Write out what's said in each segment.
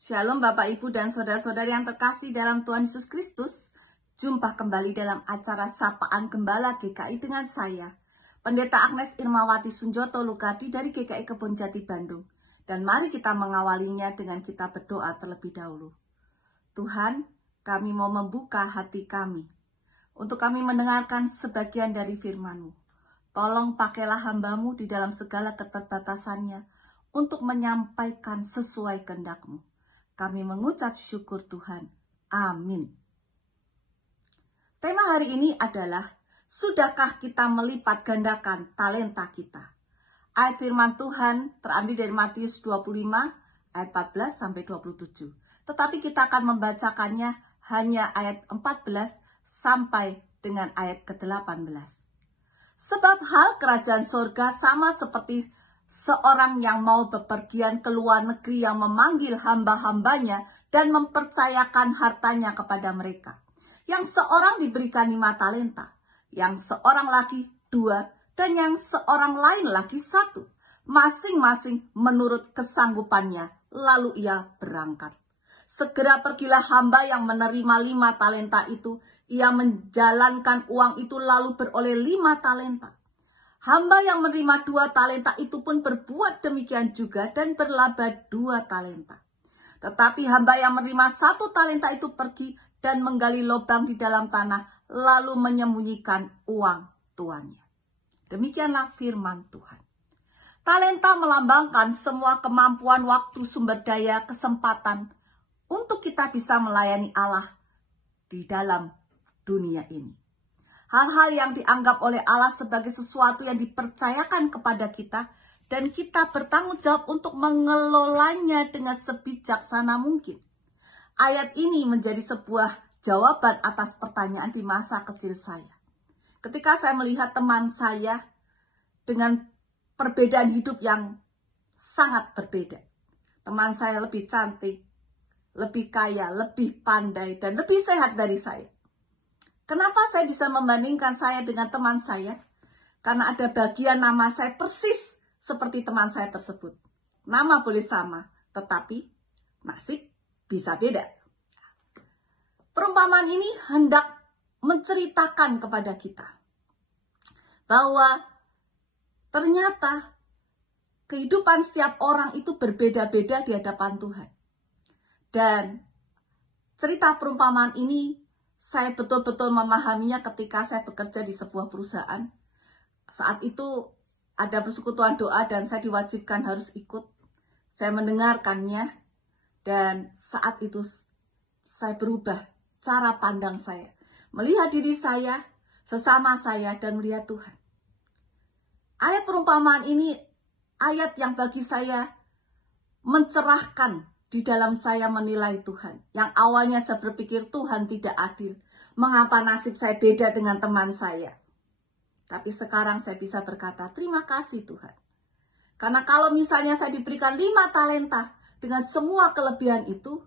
Shalom Bapak Ibu dan Saudara-saudari yang terkasih dalam Tuhan Yesus Kristus. Jumpa kembali dalam acara Sapaan Gembala GKI dengan saya, Pendeta Agnes Irmawati Sunjoto Lugadi dari GKI Kebonjati Bandung. Dan mari kita mengawalinya dengan kita berdoa terlebih dahulu. Tuhan, kami mau membuka hati kami untuk kami mendengarkan sebagian dari firman-Mu. Tolong pakailah hamba-Mu di dalam segala keterbatasannya untuk menyampaikan sesuai kehendak-Mu. Kami mengucap syukur Tuhan. Amin. Tema hari ini adalah, sudahkah kita melipat gandakan talenta kita? Ayat firman Tuhan terambil dari Matius 25 ayat 14-27. Tetapi kita akan membacakannya hanya ayat 14 sampai dengan ayat ke-18. Sebab hal kerajaan surga sama seperti seorang yang mau bepergian ke luar negeri yang memanggil hamba-hambanya dan mempercayakan hartanya kepada mereka. Yang seorang diberikan 5 talenta, yang seorang lagi 2, dan yang seorang lain lagi 1. Masing-masing menurut kesanggupannya, lalu ia berangkat. Segera pergilah hamba yang menerima 5 talenta itu. Ia menjalankan uang itu lalu beroleh 5 talenta. Hamba yang menerima 2 talenta itu pun berbuat demikian juga dan berlaba 2 talenta. Tetapi hamba yang menerima 1 talenta itu pergi dan menggali lubang di dalam tanah, lalu menyembunyikan uang tuannya. Demikianlah firman Tuhan. Talenta melambangkan semua kemampuan, waktu, sumber daya, kesempatan untuk kita bisa melayani Allah di dalam dunia ini. Hal-hal yang dianggap oleh Allah sebagai sesuatu yang dipercayakan kepada kita, dan kita bertanggung jawab untuk mengelolanya dengan sebijaksana mungkin. Ayat ini menjadi sebuah jawaban atas pertanyaan di masa kecil saya. Ketika saya melihat teman saya dengan perbedaan hidup yang sangat berbeda. Teman saya lebih cantik, lebih kaya, lebih pandai, dan lebih sehat dari saya. Kenapa saya bisa membandingkan saya dengan teman saya? Karena ada bagian nama saya persis seperti teman saya tersebut. Nama boleh sama, tetapi nasib bisa beda. Perumpamaan ini hendak menceritakan kepada kita bahwa ternyata kehidupan setiap orang itu berbeda-beda di hadapan Tuhan. Dan cerita perumpamaan ini saya betul-betul memahaminya ketika saya bekerja di sebuah perusahaan. Saat itu ada persekutuan doa dan saya diwajibkan harus ikut. Saya mendengarkannya dan saat itu saya berubah cara pandang saya. Melihat diri saya, sesama saya, dan melihat Tuhan. Ayat perumpamaan ini ayat yang bagi saya mencerahkan di dalam saya menilai Tuhan. Yang awalnya saya berpikir Tuhan tidak adil. Mengapa nasib saya beda dengan teman saya? Tapi sekarang saya bisa berkata, terima kasih Tuhan. Karena kalau misalnya saya diberikan 5 talenta dengan semua kelebihan itu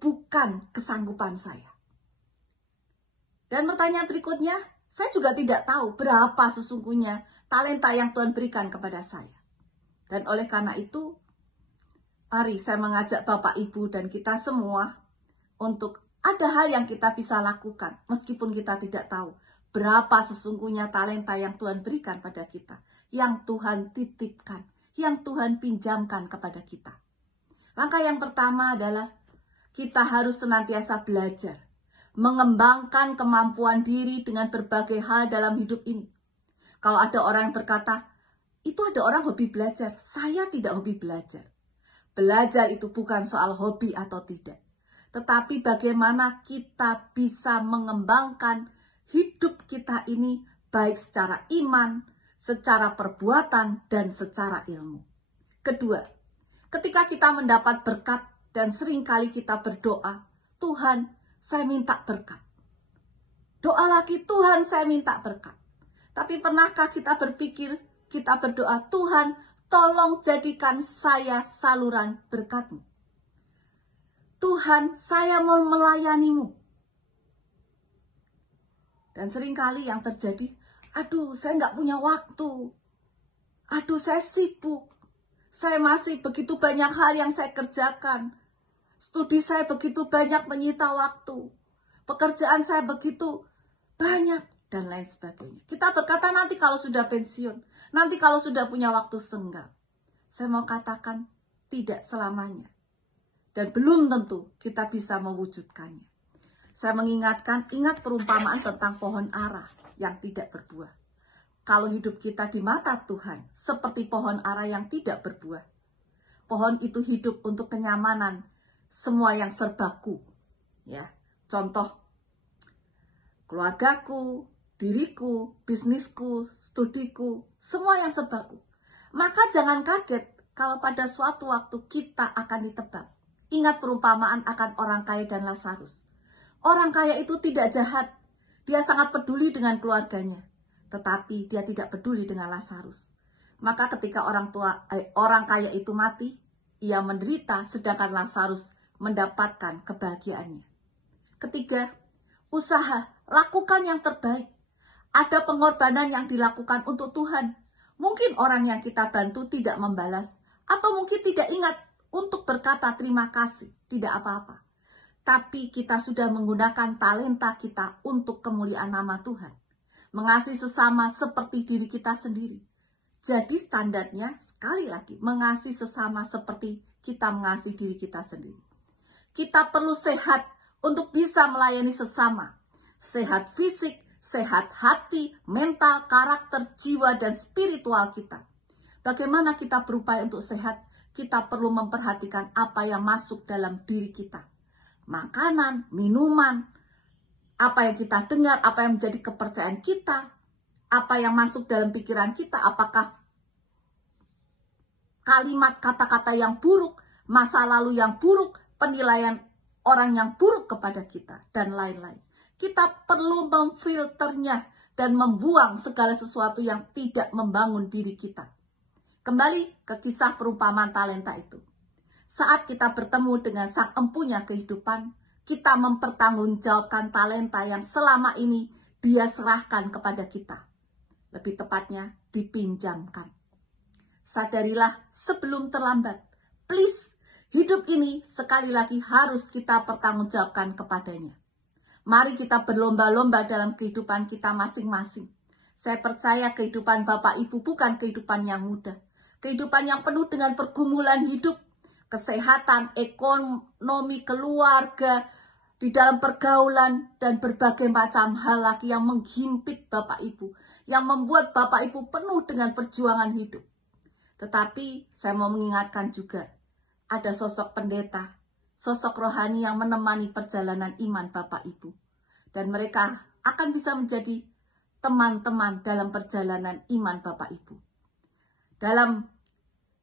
bukan kesanggupan saya. Dan pertanyaan berikutnya, saya juga tidak tahu berapa sesungguhnya talenta yang Tuhan berikan kepada saya. Dan oleh karena itu, mari saya mengajak Bapak Ibu dan kita semua untuk ada hal yang kita bisa lakukan meskipun kita tidak tahu berapa sesungguhnya talenta yang Tuhan berikan pada kita, yang Tuhan titipkan, yang Tuhan pinjamkan kepada kita. Langkah yang pertama adalah kita harus senantiasa belajar, mengembangkan kemampuan diri dengan berbagai hal dalam hidup ini. Kalau ada orang yang berkata, itu ada orang hobi belajar, saya tidak hobi belajar. Belajar itu bukan soal hobi atau tidak. Tetapi bagaimana kita bisa mengembangkan hidup kita ini baik secara iman, secara perbuatan, dan secara ilmu. Kedua, ketika kita mendapat berkat dan seringkali kita berdoa, Tuhan, saya minta berkat. Doa lagi, Tuhan, saya minta berkat. Tapi pernahkah kita berpikir, kita berdoa, Tuhan, tolong jadikan saya saluran berkat-Mu. Tuhan, saya mau melayani-Mu. Dan seringkali yang terjadi, aduh saya nggak punya waktu. Aduh saya sibuk. Saya masih begitu banyak hal yang saya kerjakan. Studi saya begitu banyak menyita waktu. Pekerjaan saya begitu banyak dan lain sebagainya. Kita berkata nanti kalau sudah pensiun, nanti kalau sudah punya waktu senggang. Saya mau katakan tidak selamanya. Dan belum tentu kita bisa mewujudkannya. Saya mengingatkan, ingat perumpamaan tentang pohon ara yang tidak berbuah. Kalau hidup kita di mata Tuhan seperti pohon ara yang tidak berbuah. Pohon itu hidup untuk kenyamanan semua yang serbaku. Ya, contoh keluargaku, diriku, bisnisku, studiku, semua yang serbaku. Maka jangan kaget kalau pada suatu waktu kita akan ditebak. Ingat perumpamaan akan orang kaya dan Lazarus. Orang kaya itu tidak jahat. Dia sangat peduli dengan keluarganya. Tetapi dia tidak peduli dengan Lazarus. Maka ketika orang kaya itu mati, ia menderita sedangkan Lazarus mendapatkan kebahagiaannya. Ketiga, usaha, lakukan yang terbaik. Ada pengorbanan yang dilakukan untuk Tuhan. Mungkin orang yang kita bantu tidak membalas. Atau mungkin tidak ingat untuk berkata terima kasih. Tidak apa-apa. Tapi kita sudah menggunakan talenta kita untuk kemuliaan nama Tuhan. Mengasihi sesama seperti diri kita sendiri. Jadi standarnya sekali lagi mengasihi sesama seperti kita mengasihi diri kita sendiri. Kita perlu sehat untuk bisa melayani sesama. Sehat fisik, sehat hati, mental, karakter, jiwa, dan spiritual kita. Bagaimana kita berupaya untuk sehat? Kita perlu memperhatikan apa yang masuk dalam diri kita. Makanan, minuman, apa yang kita dengar, apa yang menjadi kepercayaan kita, apa yang masuk dalam pikiran kita, apakah kalimat kata-kata yang buruk, masa lalu yang buruk, penilaian orang yang buruk kepada kita, dan lain-lain. Kita perlu memfilternya dan membuang segala sesuatu yang tidak membangun diri kita. Kembali ke kisah perumpamaan talenta itu. Saat kita bertemu dengan sang empunya kehidupan, kita mempertanggungjawabkan talenta yang selama ini dia serahkan kepada kita. Lebih tepatnya, dipinjamkan. Sadarilah sebelum terlambat. Please, hidup ini sekali lagi harus kita pertanggungjawabkan kepadanya. Mari kita berlomba-lomba dalam kehidupan kita masing-masing. Saya percaya kehidupan Bapak Ibu bukan kehidupan yang mudah. Kehidupan yang penuh dengan pergumulan hidup, kesehatan, ekonomi, keluarga, di dalam pergaulan, dan berbagai macam hal lagi yang menghimpit Bapak Ibu, yang membuat Bapak Ibu penuh dengan perjuangan hidup. Tetapi saya mau mengingatkan juga, ada sosok pendeta, sosok rohani yang menemani perjalanan iman Bapak Ibu. Dan mereka akan bisa menjadi teman-teman dalam perjalanan iman Bapak Ibu. Dalam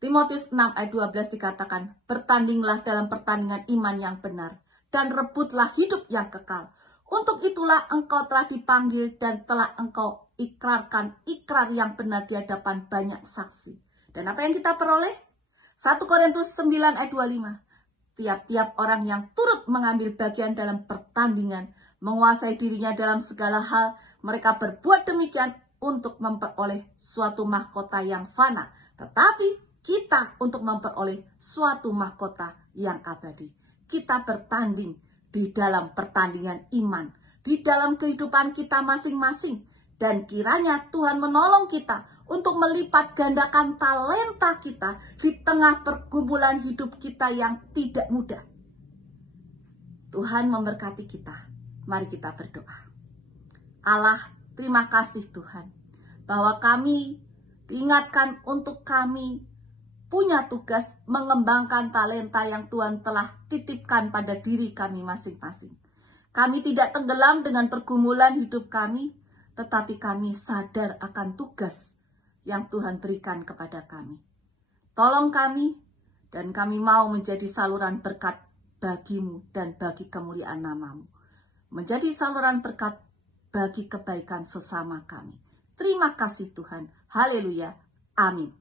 Timotius 6 ayat 12 dikatakan, bertandinglah dalam pertandingan iman yang benar, dan rebutlah hidup yang kekal. Untuk itulah engkau telah dipanggil dan telah engkau ikrarkan ikrar yang benar di hadapan banyak saksi. Dan apa yang kita peroleh? 1 Korintus 9 ayat 25. Tiap-tiap orang yang turut mengambil bagian dalam pertandingan, menguasai dirinya dalam segala hal, mereka berbuat demikian untuk memperoleh suatu mahkota yang fana. Tetapi kita untuk memperoleh suatu mahkota yang abadi. Kita bertanding di dalam pertandingan iman, di dalam kehidupan kita masing-masing. Dan kiranya Tuhan menolong kita untuk melipat gandakan talenta kita di tengah pergumulan hidup kita yang tidak mudah. Tuhan memberkati kita. Mari kita berdoa. Allah, terima kasih Tuhan, bahwa kami diingatkan untuk kami punya tugas mengembangkan talenta yang Tuhan telah titipkan pada diri kami masing-masing. Kami tidak tenggelam dengan pergumulan hidup kami, tetapi kami sadar akan tugas yang Tuhan berikan kepada kami. Tolong kami, dan kami mau menjadi saluran berkat bagimu dan bagi kemuliaan namamu. Menjadi saluran berkat bagi kebaikan sesama kami. Terima kasih Tuhan. Haleluya. Amin.